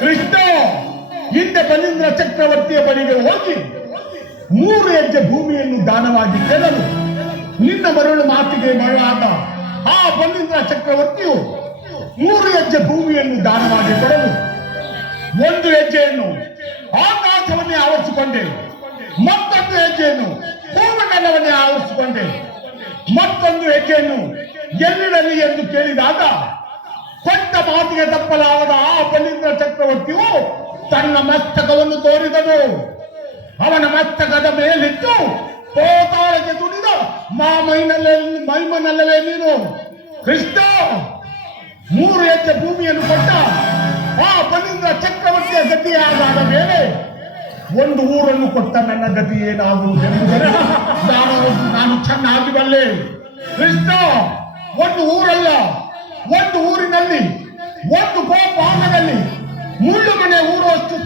ಕೃಷ್ಣ ಹಿಂದೆ ಬಲೀಂದ್ರ ಚಕ್ರವರ್ತಿಯ ಬಳಿಗೆ ಹೋಗಿ 3 ಹೆಜ್ಜೆ ಭೂಮಿಯನ್ನು ದಾನವಾಗಿ ಕೇಳಲು ನಿನ್ನ ಮರಳು ಮಾತಿಗೆ ಮರಳಾದ ಆ ಬಲೀಂದ್ರ ಚಕ್ರವರ್ತಿಯು 3 ಹೆಜ್ಜೆ ಭೂಮಿಯನ್ನು ದಾನವಾಗಿ ಕೊಡಲು 1 ಹೆಜ್ಜೆಯನ್ನು ಆಕಾಶವನ್ನೇ ಆವರಿಸಿಕೊಂಡೆ, ಮತ್ತೊಂದು ಹೆಜ್ಜೆಯನ್ನು ಭೂಮಂಡಲವನ್ನೇ ಆವರಿಸಿಕೊಂಡೆ, ಮತ್ತೊಂದು ಹೆಜ್ಜೆಯನ್ನು ಎಲ್ಲಿರಲಿ ಎಂದು ಕೇಳಿದಾಗ ಕೊಟ್ಟ ಮಾತಿಗೆ ತಪ್ಪಲಾಗದ ಆ ಬಲೀಂದ್ರ ಚಕ್ರವರ್ತಿಯು ತನ್ನ ಮಸ್ತಕವನ್ನು ತೋರಿದನು. ಅವನ ಮಸ್ತಕದ ಮೇಲಿಟ್ಟು ಪೋತಾಳಕ್ಕೆ ತುಡಿದ ಮೈಮನಲ್ಲವೇ ನೀನು ಕೃಷ್ಣ. 3 ಹೆಜ್ಜೆ ಭೂಮಿಯನ್ನು ಕೊಟ್ಟ ಆ ಬಲೀಂದ್ರ ಚಕ್ರವರ್ತಿಯ ಗತಿಯಾದ ಮೇಲೆ 1 ಊರನ್ನು ಕೊಟ್ಟ ನನ್ನ ಗತಿ ಏನಾಗುವುದೆಂಬುದನ್ನು ನಾನು ಚೆನ್ನಾಗಿ ಬಲ್ಲೆ ಕೃಷ್ಣ. 1 ಊರಲ್ಲ, 1 ಊರಿನಲ್ಲಿ 1 ಗೋಪಾಲದಲ್ಲಿ ಮುಳ್ಳು ಮನೆ ಊರುವಷ್ಟು